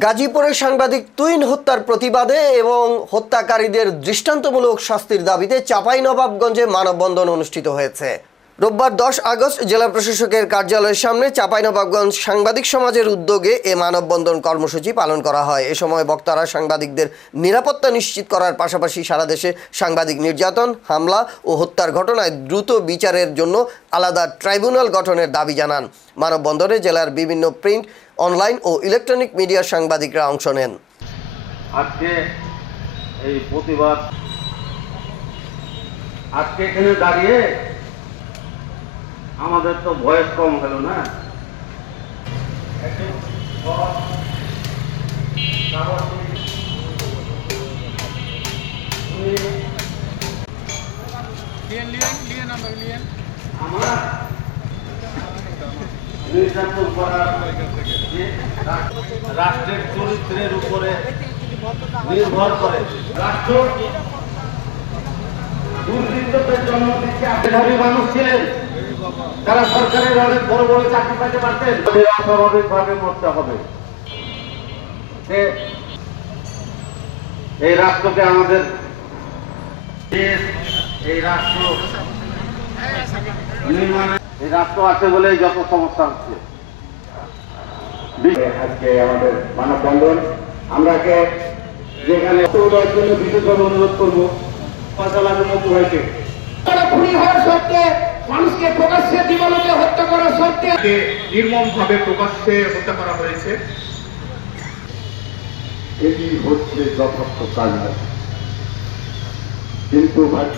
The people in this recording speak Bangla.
গাজীপুরে সাংবাদিক তুইন হত্যার প্রতিবাদে এবং হত্যাকারীদের দৃষ্টান্তমূলক শাস্তির দাবিতে চাঁপাইনবাবগঞ্জে মানববন্ধন অনুষ্ঠিত হয়েছে। রোববার 10 আগস্ট জেলা প্রশাসকের কার্যালয়ের সামনে চাঁপাইনবাবগঞ্জ সাংবাদিক সমাজের উদ্যোগে এ মানববন্ধন কর্মসূচি পালন করা হয়। এ সময় বক্তারা সাংবাদিকদের নিরাপত্তা নিশ্চিত করার পাশাপাশি সারা দেশে সাংবাদিক নির্যাতন, হামলা ও হত্যার ঘটনায় দ্রুত বিচারের জন্য আলাদা ট্রাইব্যুনাল গঠনের দাবি জানান। মানববন্ধনে জেলার বিভিন্ন প্রিন্ট, অনলাইন ও ইলেকট্রনিক মিডিয়ার সাংবাদিকরা অংশ নেন। আজকে এই প্রতিবাদ এখানে দাঁড়িয়ে আমাদের তো বয়স কম হলো না, নির্যাতন করার রাষ্ট্রের চরিত্রের উপরে নির্ভর করে। রাষ্ট্র দুর্বৃত্তদের জন্ম দিচ্ছে। মেধাবী মানুষ ছিলেন, তারা সরকারের অনেক বড় বড় চাকরি পাইতে পারতেন। অস্বাভাবিকভাবে মরতে হবে। এই রাষ্ট্রকে আমাদের এই রাষ্ট্র নির্মাণে এই রাষ্ট্র আছে বলেই যত সমস্যা হচ্ছে। আজকে আমাদের মানববন্ধন আমরা যেখানে জন্য বিশেষভাবে অনুরোধ করবো। ফয়সালার মতো হয়েছে খুনি হওয়ার সত্ত্বে মানুষকে প্রকাশ্যে দিবালোকে হত্যা করার সত্ত্বে নির্মমভাবে প্রকাশ্যে হত্যা করা হয়েছে। এটি হচ্ছে যথার্থ কাজ, কিন্তু ভাগ্য